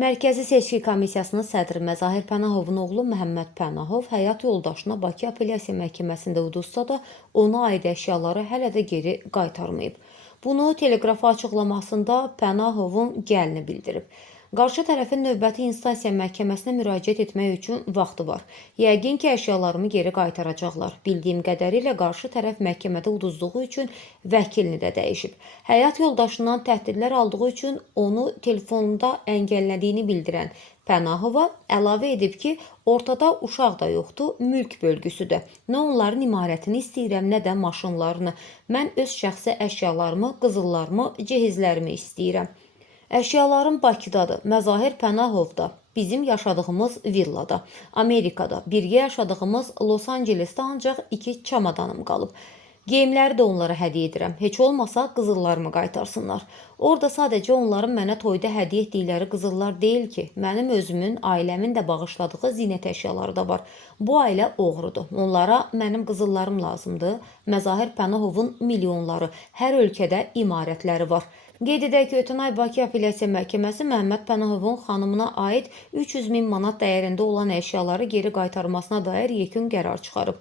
Mərkəzi Seçki Komissiyasının sədri Məzahir Pənahovun oğlu Məhəmməd Pənahov həyat yoldaşına Bakı Apellyasiya Məhkəməsində uduzsa da ona aid əşyaları hələ də geri qaytarmayıb. Bunu teleqrafa açıqlamasında Pənahovun gəlini bildirib. Qarşı tərəfin növbəti instansiya məhkəməsinə müraciət etmək üçün vaxtı var. Yəqin ki, əşyalarımı geri qaytaracaqlar. Bildiyim qədərilə qarşı tərəf məhkəmədə uduzduğu üçün vəkilini də dəyişib. Həyat yoldaşından təhdidlər aldığı üçün onu telefonda əngəllədiyini bildirən Pənahova əlavə edib ki, ortada uşaq da yoxdur, mülk bölgüsüdür. Nə onların imarətini istəyirəm, nə də maşınlarını. Mən öz şəxsi əşyalarımı, qızıllarımı, cehizlərimi istəyirəm. Əşyalarım Bakıdadır. Məzahir Pənahov da bizim yaşadığımız villada, Amerikada, birgə yaşadığımız Los Angelesdə ancaq 2 çamadanım qalıb. Geyimləri də onlara hədiyyə edirəm. Heç olmasa qızıllarımı qaytarsınlar. Orada sadəcə onların mənə toyda hədiyyə etdikləri qızıllar deyil ki, mənim özümün, ailəmin də bağışladığı zinət əşyaları da var. Bu ailə oğrudur. Onlara mənim qızıllarım lazımdır. Məzahir Pənahovun milyonları, hər ölkədə imarətləri var. Qeyd edək ki, ötən ay Bakı Apellyasiya Məhkəməsi Məhəmməd Pənahovun xanımına aid 300 min manat dəyərində olan əşyaları geri qaytarmasına dair yekun qərar çıxarıb.